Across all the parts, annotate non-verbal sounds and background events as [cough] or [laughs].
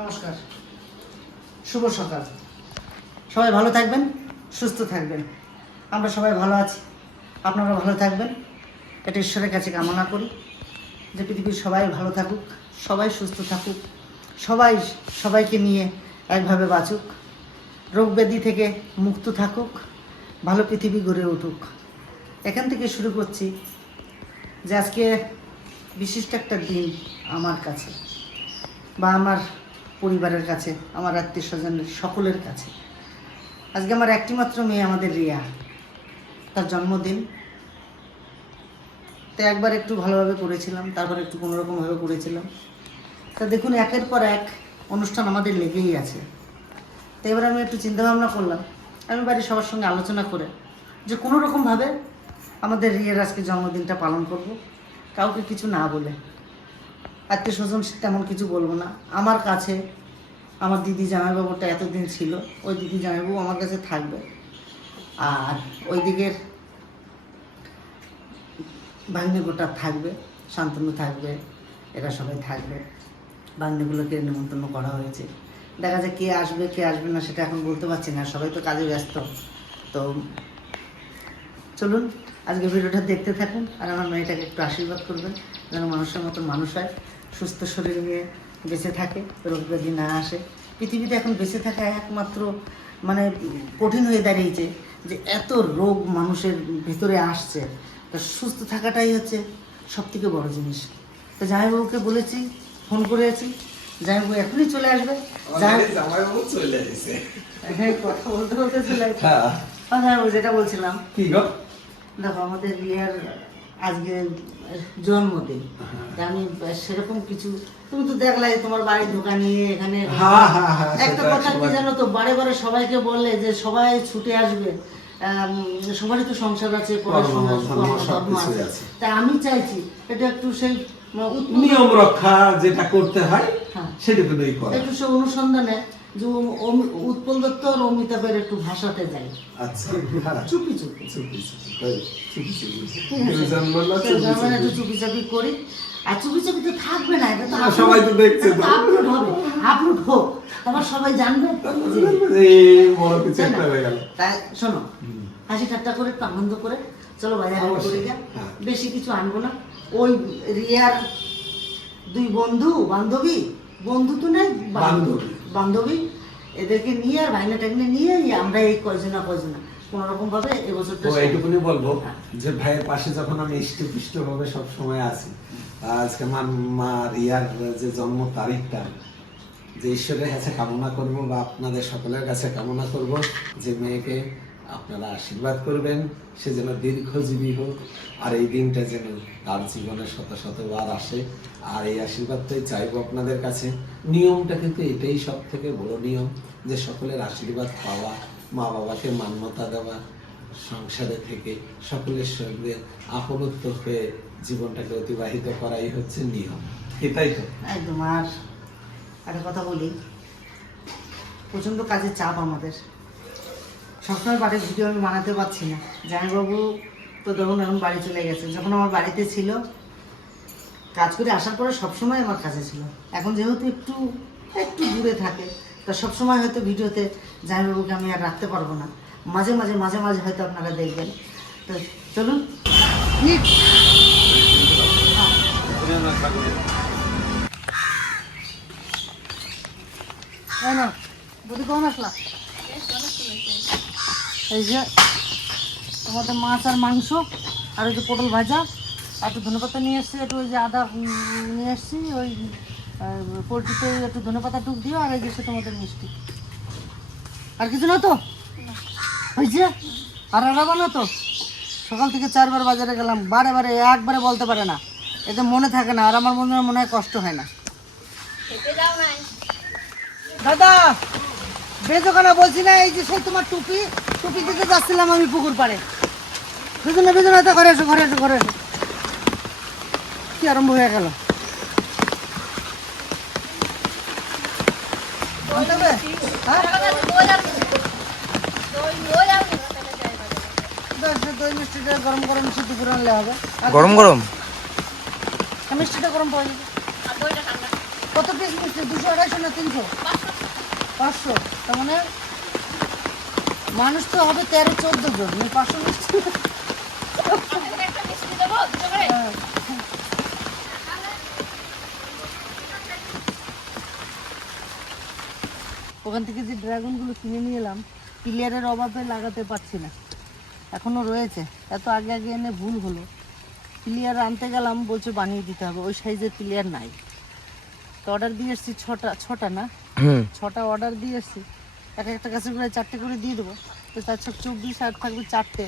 নমস্কার। শুভ সকাল। সবাই ভালো থাকবেন, সুস্থ থাকবেন। আমরা সবাই ভালো আছি। আপনারা ভালো থাকবেন। এটা ঈশ্বরের কাছে কামনা করি যে পৃথিবীর সবাই ভালো থাকুক, সবাই সুস্থ থাকুক, সবাই সবাইকে নিয়ে একভাবে বাঁচুক রোগ ব্যাধি থেকে মুক্ত থাকুক, ভালো পৃথিবী গড়ে উঠুক। এখান থেকে শুরু করছি যে আজকে বিশিষ্ট একটা দিন আমার কাছে বা আমার পরিবারের কাছে, আমার আত্মীয় স্বজনের, সকলের কাছে। আজকে আমার একটিমাত্র মেয়ে আমাদের রিয়া। তার জন্মদিন। তো একবার একটু ভালোভাবে করেছিলাম, তারপর একটু কোনোরকমভাবে করেছিলাম। তা দেখুন, একের পর এক অনুষ্ঠান আমাদের লেগেই আছে। তো এবার আমি একটু চিন্তাভাবনা করলাম, আমি বাড়ির সবার সঙ্গে আলোচনা করে যে কোনো রকমভাবে আমাদের রিয়ের আজকে জন্মদিনটা পালন করব। কাউকে কিছু না বলে। আত্মীয় স্বজন, তেমন কিছু বলব না। আমার কাছে, আমার দিদি জামাইবাবুটা এতদিন ছিল, ওই দিদি জামাইবাবু আমার কাছে থাকবে। আর ওই দিকের ভাগ্নে গোটা থাকবে, শান্তনু থাকবে, এরা সবাই থাকবে। ভাগ্নেগুলোকে নিমন্ত্রণ করা হয়েছে। দেখা যায় কে আসবে কে আসবে না, সেটা এখন বলতে পারছি না। সবাই তো কাজে ব্যস্ত। তো চলুন, আজকে ভিডিওটা দেখতে থাকুন, আর আমার মেয়েটাকে একটু আশীর্বাদ করবেন, যেন মানুষের মতো মানুষ হয়। সুস্থ শরীর নিয়ে বেঁচে থাকে রোগ ব্যাধি না আসে। পৃথিবীতে এখন বেঁচে থাকা একমাত্র মানে কঠিন হয়ে দাঁড়িয়েছে যে এত রোগ মানুষের ভিতরে আসছে। তা সুস্থ থাকাটাই হচ্ছে সব থেকে বড় জিনিস। তো জামাইবাবুকে বলেছি ফোন করেছি জামাইবাবু এখনই চলে আসবে। জামাই জামাইবাবু চলে এসেছে। হ্যাঁ কথা বলতে বলতে চলে আসবে। হ্যাঁ। হ্যাঁ যেটা বলছিলাম কি গো? দেখো আমাদের রিয়ার আজকে জন্মদিন। আমি সেরকম কিছু তুমি তো দেখলাই তোমার বাড়ির দোকানে এখানে হ্যাঁ, হ্যাঁ, হ্যাঁ, একটা কথা কি জানো তো বারে বারে সবাইকে বললে যে সবাই ছুটে আসবে সবারই তো সংসার আছে পড়াশোনা। তাই আমি চাইছি এটা একটু সেই নিয়ম রক্ষা যেটা করতে হয় হ্যাঁ। সেটুকুই করা। একটু সে অনুসন্ধানে যে উৎপল দত্ত আর অমিতাভের একটু ভাষাতে যাই আচ্ছা। হ্যাঁ। চুপি চুপি। একটু চুপি। চুপি চাপি। করি। আর চুপি চাপি তো থাকবে না এটা তো সবাই তো দেখছে আপলোড হবে আপলোড হোক। তারপর সবাই জানবে। বড় কিছু তাই একটা হয়ে গেল। তাই শোনো হাসি ঠাট্টা করে একটু আনন্দ করে। চলো বাজারে করে যা। হ্যাঁ। বেশি কিছু আনব না। ওই রিয়ার দুই বন্ধু বান্ধবী? বন্ধু তো নেই বান্ধবী। বান্ধবী। এদেরকে নিয়ে আর ভাইনাটাকে নিয়ে আমরা এই কয়জনা কয়জনা কোনো রকম ভাবে এবছরটা এইটুকুনি বলব যে ভাইয়ের পাশে যখন আমি ইষ্টপুষ্ট ভাবে সব সময় আছি আজকে আমার মা রিয়ার যে জন্ম তারিখটা যে ঈশ্বরের কাছে কামনা করব বা আপনাদের সকলের কাছে কামনা করব যে মেয়েকে আপনারা আশীর্বাদ করবেন, সে যেন দীর্ঘজীবী হোক, আর এই দিনটা যেন তার জীবনে শত শতবার আসে। আর এই আশীর্বাদটাই চাইব আপনাদের কাছে। নিয়মটা কিন্তু এটাই সব থেকে বড় নিয়ম, যে সকলের আশীর্বাদ পাওয়া মা বাবাকে মান্যতা দেওয়া, সংসারে থেকে সকলের সঙ্গে আপনত্ব হয়ে জীবনটাকে অতিবাহিত করাই হচ্ছে নিয়ম। এটাই তো? একদম। আর একটা কথা বলি, প্রচণ্ড কাজের চাপ আমাদের। সবসময় বাড়ির ভিডিও আমি বানাতে পারছি না। জামাইবাবু তো ধরুন এখন বাড়ি চলে গেছে। যখন আমার বাড়িতে ছিল, কাজ করে আসার পরে সবসময় আমার কাছে ছিল। এখন যেহেতু একটু একটু দূরে থাকে, তা সবসময় হয়তো ভিডিওতে জামাইবাবুকে আমি আর রাখতে পারব না। মাঝে মাঝে মাঝে মাঝে হয়তো আপনারা দেখবেন। তো চলুন। না বুদ্ধি কখন আসলা? এই যে তোমাদের মাছ আর মাংস আর ওই যে পটল ভাজা আর একটু ধনেপাতা নিয়ে এসছি একটু ওই যে আদা নিয়ে এসছি ওই পোলট্রিতে একটু ধনেপাতা টুক দিও আর এই যে তোমাদের মিষ্টি। আর কিছু না তো? ওই যে আর রান্না না তো? সকাল থেকে চারবার বাজারে গেলাম বারে বারে একবারে বলতে পারে না। এতে মনে থাকে না আর আমার মনে হয় মনে হয় কষ্ট হয় না। দাদা! বেজো বলছি না এই যে সেই তোমার টুপি টুপি দিতে যাচ্ছিলাম আমি পুকুর পাড়ে। বেজো না বেজো না তো ঘরে এসো ঘরে এসো ঘরে এসো। কি আরম্ভ হয়ে গেল? হ্যাঁ? গরম গরম মিষ্টি দুপুরে আনলে হবে। গরম গরম? হ্যাঁ, মিষ্টিটা গরম পাওয়া যাবে। কত পিস মিষ্টি? দুশো আড়াইশো না তিনশো? পাঁচশো। তার মানে মানুষ তো হবে তেরো, চোদ্দ জন। পাঁচশো। ওখান থেকে যে ড্রাগনগুলো কিনে নিয়ে এলাম প্লেয়ারের অভাবে লাগাতে পারছি না। এখনও রয়েছে। এত আগে আগে এনে ভুল হলো। প্লেয়ার আনতে গেলাম, বলছে বানিয়ে দিতে হবে। ওই সাইজের প্লেয়ার নাই। তো অর্ডার দিয়ে এসেছি ছটা ছটা না? ছটা অর্ডার দিয়ে এসেছি। এক একটা গাছের করে চারটে করে দিয়ে দেবো। তো তার চব্বিশ আর থাকবে চারটে।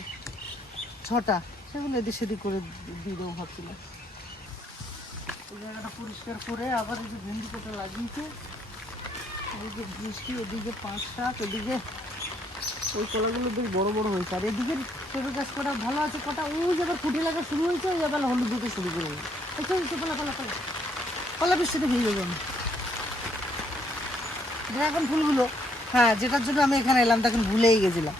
ছটা। সেগুলো এদিক সেদিক করে দিয়ে দেবো ভাবছিলাম। জায়গাটা পরিষ্কার করে আবার এই যে ভেন্ডি কোটা লাগিয়েছে এদিকে বৃষ্টি ওদিকে পাঁচ সাত ওদিকে ওই কলাগুলো বেশ বড় বড় হয়েছে। আর এদিকে পেঁপে গাছ কটা ভালো আছে, কটা ওই আবার ফুটে লাগা শুরু হয়েছে, ওই আবার হলুদ দিতে শুরু করে আচ্ছা পালা পালা পালা পালা বৃষ্টিতে ভিজে যাবে। ড্রাগন ফুলগুলো হ্যাঁ যেটার জন্য আমি এখানে এলাম তখন ভুলেই গেছিলাম।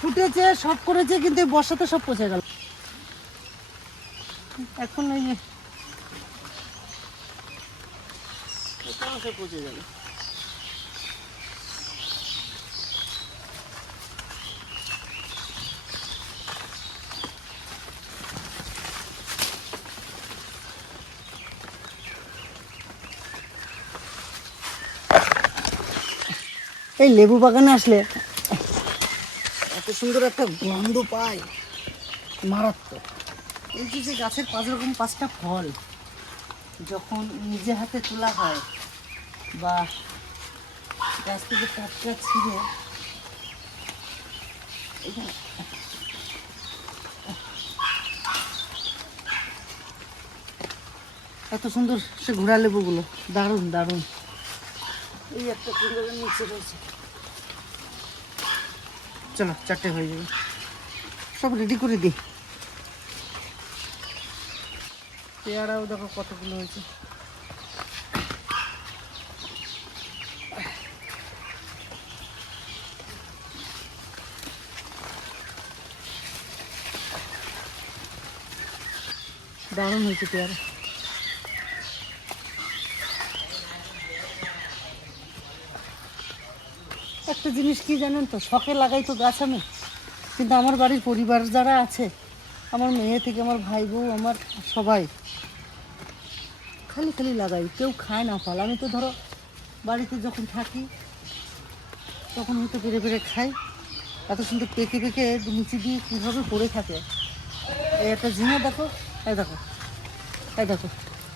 ফুটেছে, সব করেছে, কিন্তু এই বর্ষাতে সব পচে গেল। এখন সব পচে গেল। এই লেবু বাগানে আসলে এত সুন্দর একটা গন্ধ পাই। মারাত্মক। এই যে গাছের পাঁচ রকম পাঁচটা ফল, যখন নিজে হাতে তোলা হয় বা গাছ থেকে টাটকা ছিঁড়ে, এত সুন্দর সে ঘোড়া লেবুগুলো, দারুণ দারুণ। এই একটা কুন্দরের নিচে রয়েছে। চলো, চারটে হয়ে যাবে। সব রেডি করে দিই পেয়ারাও দেখো কতগুলো হয়েছে। দারুণ হয়েছে পেয়ারা। একটা জিনিস কি জানেন তো? শখে লাগাই তো গাছ আমি। কিন্তু আমার বাড়ির পরিবার যারা আছে আমার মেয়ে থেকে আমার ভাই বউ আমার সবাই খালি খালি লাগাই। কেউ খায় না ফল। আমি তো ধরো বাড়িতে যখন থাকি তখন হয়তো পেরে পেরে খাই। এত সুন্দর পেকে পেকে নিচে দিয়ে কীভাবে পড়ে থাকে? এই একটা ঝিঙে দেখো এই দেখো এই দেখো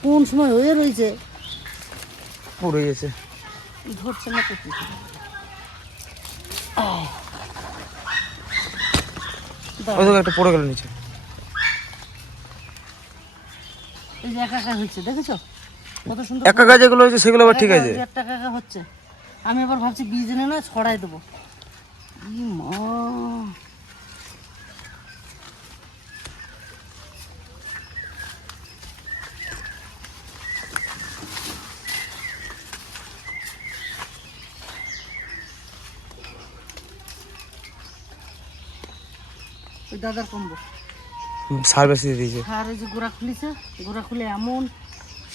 কোন সময় হয়ে রয়েছে? পড়ে গেছে। ধরছে না তো ওই দেখো একটা পড়ে গেল নিচে। এই যে একা একা হচ্ছে দেখেছ? কত সুন্দর একা একা যেগুলো হয়েছে সেগুলো আবার ঠিক আছে। একা একটা একা একা হচ্ছে। আমি এবার ভাবছি বীজ এনে না ছড়াই দেবো। মা। ওই দাদার কম্বো সার বেশি দিয়ে দিয়েছে। সার এই যে গোড়া খুলেছে গোড়া খুলে এমন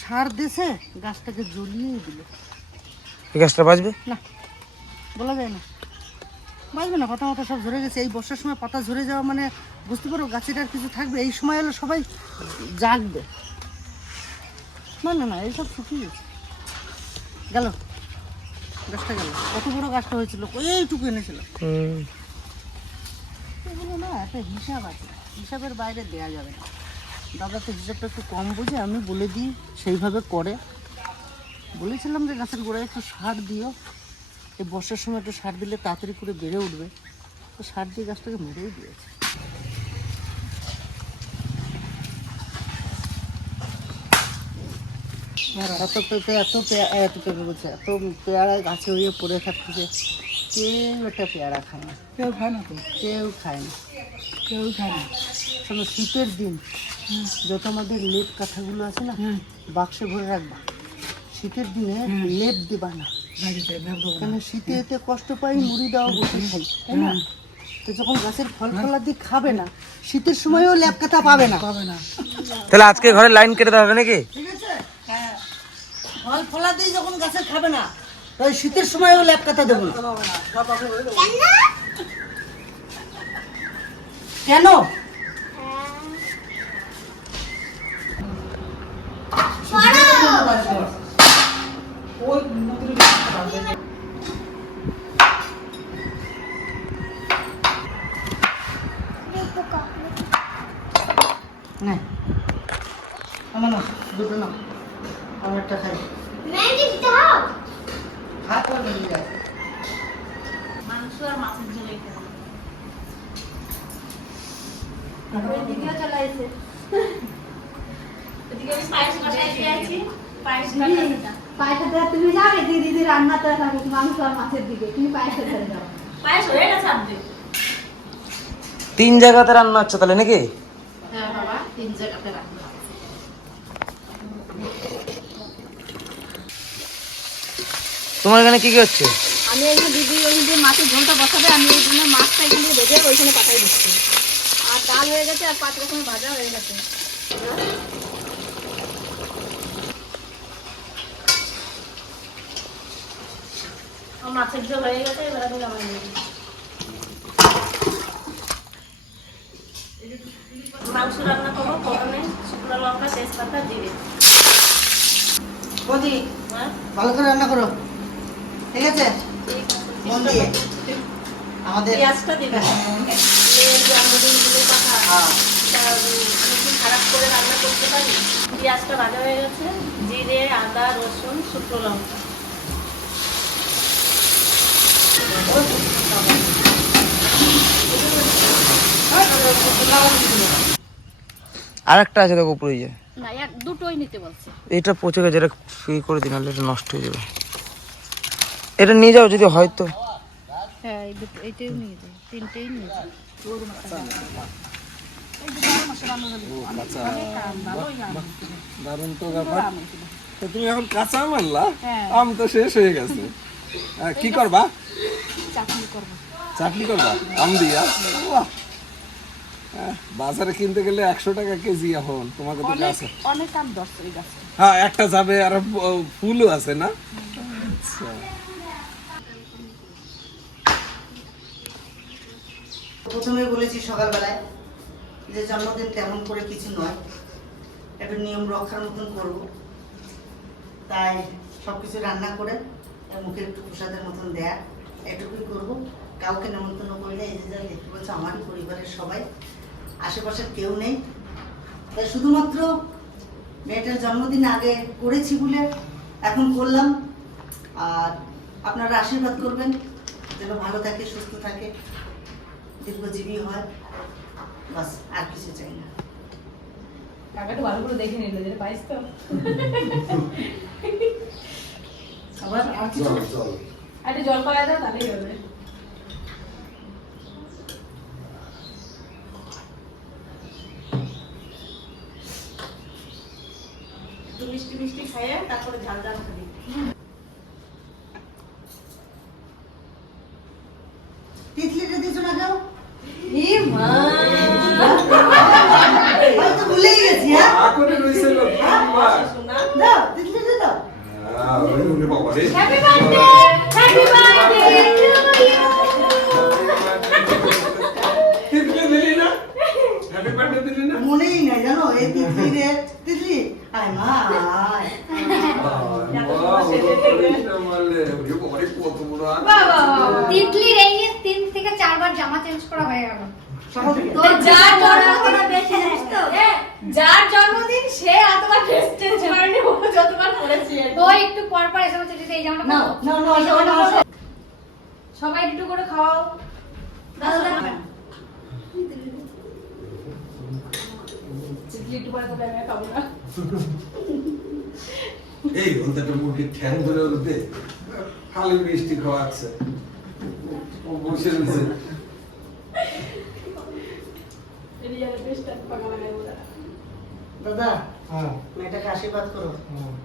সার দিছে গাছটাকে জ্বলিয়ে দিল। এই গাছটা বাঁচবে? না বলা যায় না। বাঁচবে না পাতা মাথা সব ঝরে গেছে। এই বর্ষার সময় পাতা ঝরে যাওয়া মানে বুঝতে পারো গাছের আর কিছু থাকবে। এই সময় হলো সবাই জাগবে। না না না এইসব শুকিয়ে গেছে। গেল। গাছটা গেল। কত বড় গাছটা হয়েছিল? এইটুকু এনেছিল একটা হিসাব আছে। হিসাবের বাইরে দেয়া যাবে না। দাদা তো হিসাবটা একটু কম বুঝে আমি বলে দিই সেইভাবে করে। বলেছিলাম যে গাছের গোড়ায় একটু সার দিও। এই বর্ষার সময় একটু সার দিলে তাড়াতাড়ি করে বেড়ে উঠবে। তো সার দিয়ে গাছটাকে মেরেই দিয়েছে। আর এত পেঁপে এত এত পেঁপে বলছে? এত পেয়ারা গাছে হয়ে পড়ে থাকতেছে কেউ একটা পেয়ারা খায় না। কেউ খায় না তো? কেউ খায় না। কেউ খায় না শোনো শীতের দিন যত আমাদের লেপ কাঁথাগুলো আছে না বাক্সে ভরে রাখবা। শীতের দিনে লেপ দিবা না। কেন শীতে এতে কষ্ট পাই মুড়ি দেওয়া বসে খাই তাই না? তো যখন গাছের ফল ফলাদি খাবে না শীতের সময়ও লেপ কাঁথা পাবে না। পাবে না। তাহলে আজকে ঘরে লাইন কেটে দেওয়া হবে নাকি? ঠিক আছে? হ্যাঁ। ফল ফলাতেই যখন গাছে খাবে না তাই শীতের সময়ও ল্যাপ কাটা দেবো না। কেন? নে। আমার না দুটো না আমার একটা খাই। হাত মাংস আর মাছের ঝোল এখানে এদিকেও চলে আসে এদিকে আমি পায়েস বসাই দিয়েছি পায়েস বানাতে দাও। পায়েসের ধারে তুমি যাবে দিদি রান্না করে থাকো মাংস আর মাছের দিকে। তুমি পায়েসের ধারে যাও পায়েস হয়ে গেছে অর্ধেক তিন জায়গাতে রান্না হচ্ছে তাহলে নাকি? হ্যাঁ বাবা তিন জায়গাতে রাখব তোমার এখানে কি কি হচ্ছে? আমি এখানে দিদি ওই যে মাছের ঝোলটা বসাবে আমি ওই জন্য মাছটা এখান ভেজে ওইখানে পাঠাই দিচ্ছি। ডাল হয়ে গেছে আর পাঁচ রকমের ভাজা হয়ে গেছে। মাছের ঝোল হয়ে গেছে এবার আমি নামাই নেব। মাংস রান্না করব প্রথমে শুকনো লঙ্কা তেজপাতা জিরে। বৌদি হ্যাঁ? ভালো করে রান্না করো। ঠিক আছে? মন দিয়ে। আমাদের পেঁয়াজটা দিবে। [laughs] কথা খারাপ করে রান্না করতে পারি? পেঁয়াজটা ভাজা হয়ে গেছে জিরে আদা রসুন শুকনো লঙ্কা। আর একটা আছে দেখো উপরে যে। দুটোই নিতে বলছে। এটা পচে গেছে এটা ফ্রি করে দিন নাহলে এটা নষ্ট হয়ে যাবে। এটা নিয়ে যাও যদি হয় তো। হ্যাঁ এই এইটাই নিয়ে যাই তিনটেই নিয়ে যাই দারুণ তো ব্যাপার। তো তুমি এখন কাঁচা মারলা আম তো শেষ হয়ে গেছে। কি করবা? চাটনি করবা। আম দিয়া? বাহ। বাজারে কিনতে গেলে একশো টাকা কেজি এখন। তোমাকে তো অনেক আম ধরছে হ্যাঁ একটা যাবে আর ফুলও আছে না? আচ্ছা। প্রথমে বলেছি সকালবেলায় যে জন্মদিন তেমন করে কিছু নয়। একটু নিয়ম রক্ষার মতন করব। তাই সব কিছু রান্না করে মুখে একটু প্রসাদের মতন দেয়া, এটুকুই করব। কাউকে নেমন্তন্ন করলে এই যে যা দেখতে পাচ্ছ আমারই পরিবারের সবাই, আশেপাশের কেউ নেই। তাই শুধুমাত্র মেয়েটার জন্মদিন আগে করেছি বলে এখন করলাম। আর আপনারা আশীর্বাদ করবেন। যেন ভালো থাকে, সুস্থ থাকে। দীর্ঘজীবী হয় বাস আর কিছু চাই না। কাকাটা ভালো করে দেখে নিল যে পাইস তো। আবার আর কিছু? আর একটু জল পাওয়া দাও তাহলেই হবে। একটু মিষ্টি মিষ্টি খাইয়ে তারপরে ঝাল ঝাল খাবি তিতলিটা দিছো না কেউ ই মা হয়তো ভুলেই গেছি হ্যাঁ করে রইছিল শোনা দাও তিতলিটা দাও হ্যাপি বার্থডে হ্যাপি বার্থডে মনেই নাই জানো এই তিতলি রে তিতলি আয় মা তিতলির এই তিন থেকে চারবার জামা চেঞ্জ করা হয়ে গেল। তোর যার জন্মদিনে বেশি জানিস তো? যার জন্মদিন সে এতবার ড্রেস চেঞ্জ করেনি ও যতবার করেছে আর কি। ও একটু পর পর এসে বলছে এই জামাটা নাও নাও নাও। সবাই একটু করে খাওয়াও। একটু পরে তোকে আমি খাব না। এই অন্তত মুরগির ঠ্যাং ধরে ওর খালি মিষ্টি খাওয়াচ্ছে। ও বসে রয়েছে। পাকা লাগাই মেয়েটাকে আশীর্বাদ করো। টিকলি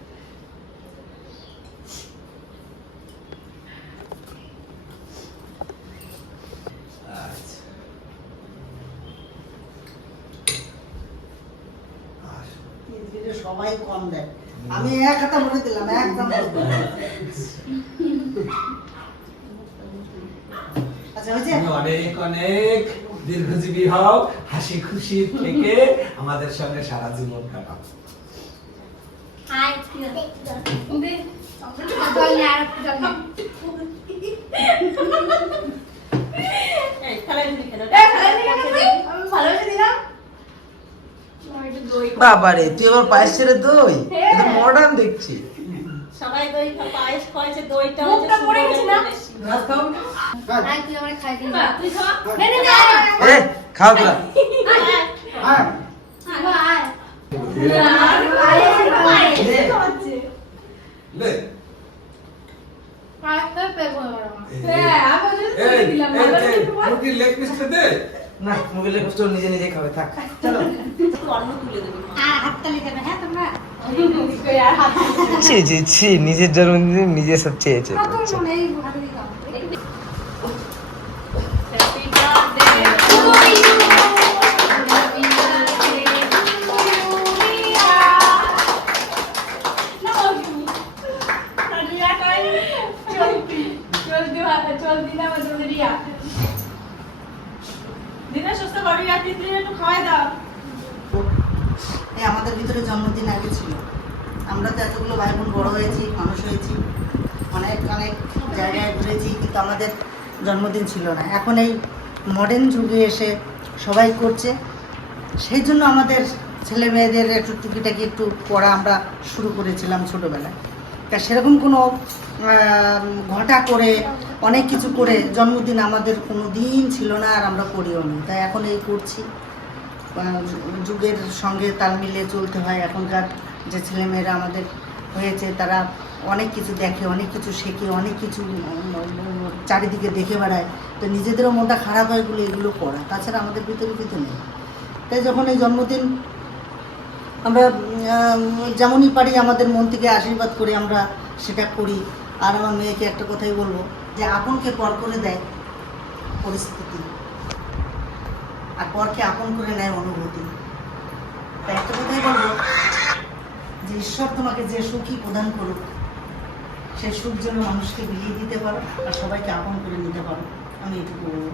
আমি এক হাতা বলে দিলাম এক। আচ্ছা অনেক অনেক দীর্ঘজীবী হও হাসি খুশি থেকে আমাদের সঙ্গে সারা জীবন কাটাও। হাই দে জল নে আর জল নে এই, ফেলাই দিবি কেন? এ খালি দিলাম আমি ভালোবেসে দিলাম আমি একটু দই বাবারে তুই আবার পায়েস ছেড়ে দই? এটা মডার্ন দেখছি। সবাই দই পায়েস খাওয়াইছে, দইটা মুখটা পড়ে গেছে না? খাও। তোরা আয়। হ্যাঁ। হ্যাঁ। লেগ পিসটা দে। না মোবাইলে কষ্ট নিজে নিজে খাবে থাক। চলো। অন্ন তুলে দেবো আর হাততালি দেবে হ্যাঁ তোমরা? আর হাত ছি ছি ছি নিজের জন্মদিনে নিজে সব চেয়েছে কত মনে এই হাতে দিলাম হ্যাপি বার্থডে দিনে সুস্থ বাড়ি আর তিতলির একটু খাওয়াই দাও এই আমাদের ভিতরে জন্মদিন আগে ছিল আমরা তো এতগুলো ভাই বোন বড় হয়েছি মানুষ হয়েছি অনেক অনেক জায়গায় ঘুরেছি, কিন্তু আমাদের জন্মদিন ছিল না। এখন এই মডার্ন যুগে এসে সবাই করছে। সেই জন্য আমাদের ছেলে মেয়েদের একটু টুকিটাকি একটু পড়া আমরা শুরু করেছিলাম ছোটোবেলায়। তা সেরকম কোনো ঘটা করে, অনেক কিছু করে জন্মদিন আমাদের কোনো দিন ছিল না আর আমরা করিও নি। তাই এখন এই করছি। যুগের সঙ্গে তাল মিলিয়ে চলতে হয়। এখনকার যে ছেলেমেয়েরা আমাদের হয়েছে, তারা অনেক কিছু দেখে, অনেক কিছু শেখে, অনেক কিছু চারিদিকে দেখে বেড়ায়। তো নিজেদেরও মনটা খারাপ হয় বলে এগুলো করা। তাছাড়া আমাদের ভিতরে কিছু নেই। তাই যখন এই জন্মদিন আমরা যেমনই পারি আমাদের মন থেকে আশীর্বাদ করে আমরা সেটা করি। আর আমার মেয়েকে একটা কথাই বলব যে আপনকে পর করে দেয় পরিস্থিতি। আর পরকে আপন করে নেয় অনুভূতি। তাই একটা কথাই বলব যে ঈশ্বর তোমাকে যে সুখী প্রদান করুক সেই সুখ যেন মানুষকে বিলিয়ে দিতে পারো আর সবাইকে আপন করে নিতে পারো। আমি এটুকু বলব।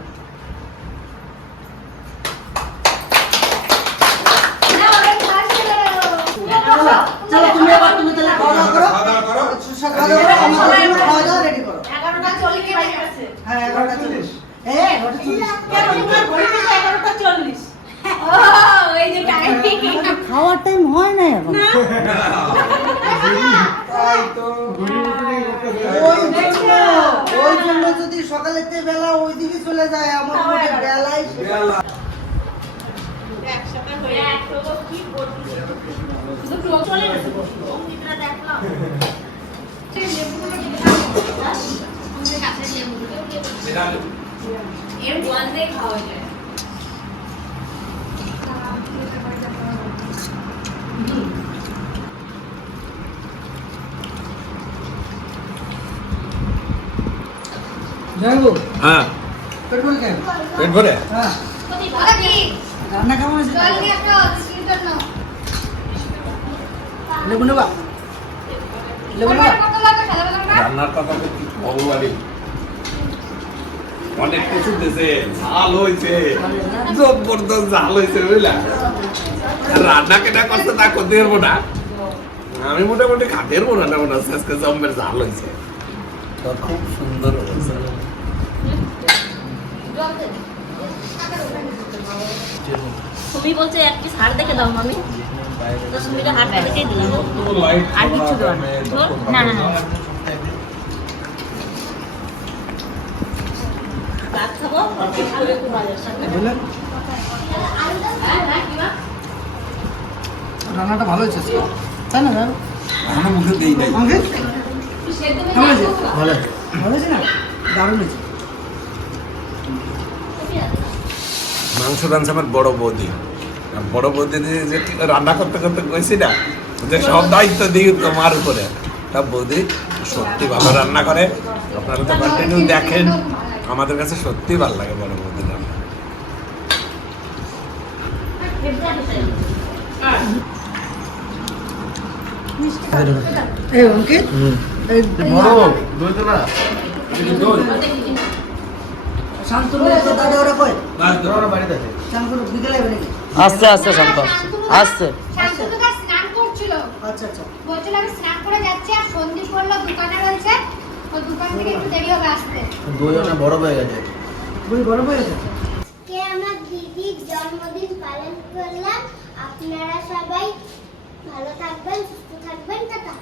চলো তুমি এবার তুমি তাহলে খাওয়া দাওয়া করো। খাওয়া দাওয়া করো। খাওয়া দাওয়া করো। আমার জন্য খাওয়া দাওয়া রেডি করো। এগারোটা চল্লিশ হ্যাঁ এগারোটা চল্লিশ। এ এগারোটা চল্লিশ। কেন তোমার ঘড়িতে তো এগারোটা চল্লিশ? ও এই যে টাইমিং খাওয়ার টাইম হয় না এখন। তাই তো [laughs] জন্য যদি সকালেতে বেলা ওই দিকে চলে যায় আমার মনে বেলায় বেলা। একসাথে খাওয়া তো কি করবি চলে গেছে অঙ্কিতরা দেখলাম এর ওয়ান ডে খাওয়া যায় জয়বু হ্যাঁ। কেন? পেট ভরে? হ্যাঁ। কি রান্না কেমন লেবু নেবা? রান্নার কথা তো কি ভগবানই অনেক কিছু দিছে ঝাল হয়েছে জবরদস্ত ঝাল হয়েছে বুঝলা? রান্না কেটা করতে তা করতে পারব না। আমি মোটামুটি খাতে পারব না মনে আজকে জম্বের ঝাল হয়েছে। তো খুব সুন্দর তুমি বলছে এক পিস হাড় দেখে দাও মামি। তো সুমিটা হাড়টা দেখেই দিলাম। আর কিচ্ছু দেওয়া না না না। ভাত খাব কিছু রান্নাটা ভালো হয়েছে তাই না এখনও মুখে দেই সেদ্ধ কেমন হয়েছে? ভালো। ভালো হয়েছে না? দারুণ হয়েছে। মাংস রাঁধছে আমার বড় বৌদি। বড় বৌদি যে যে রান্না করতে করতে কইছি না যে সব দায়িত্ব দিই তোমার উপরে। তা বৌদি সত্যি ভালো রান্না করে। আপনারা তো কন্টিনিউ দেখেন। আমাদের কাছে সত্যি ভালো লাগে বড় বৌদি রান্না। এই অঙ্কিত? এই শান্তনু তো দাদা ওরা কই শান্তনু বিকেলে আস্তে আসছে শান্ত। আস্তে। তো স্নান করছিল। আচ্ছা আচ্ছা। বলছিল আমি স্নান করে যাচ্ছি আর সন্দীপ বলল দোকানে রয়েছে। ও দোকান থেকে একটু দেরি হবে আসতে দুজনে বড় হয়ে গেছে। বড় হয়ে গেছে? কে আমার দিদির জন্মদিন পালন করলাম। আপনারা সবাই ভালো থাকবেন সুস্থ থাকবেন টাটা।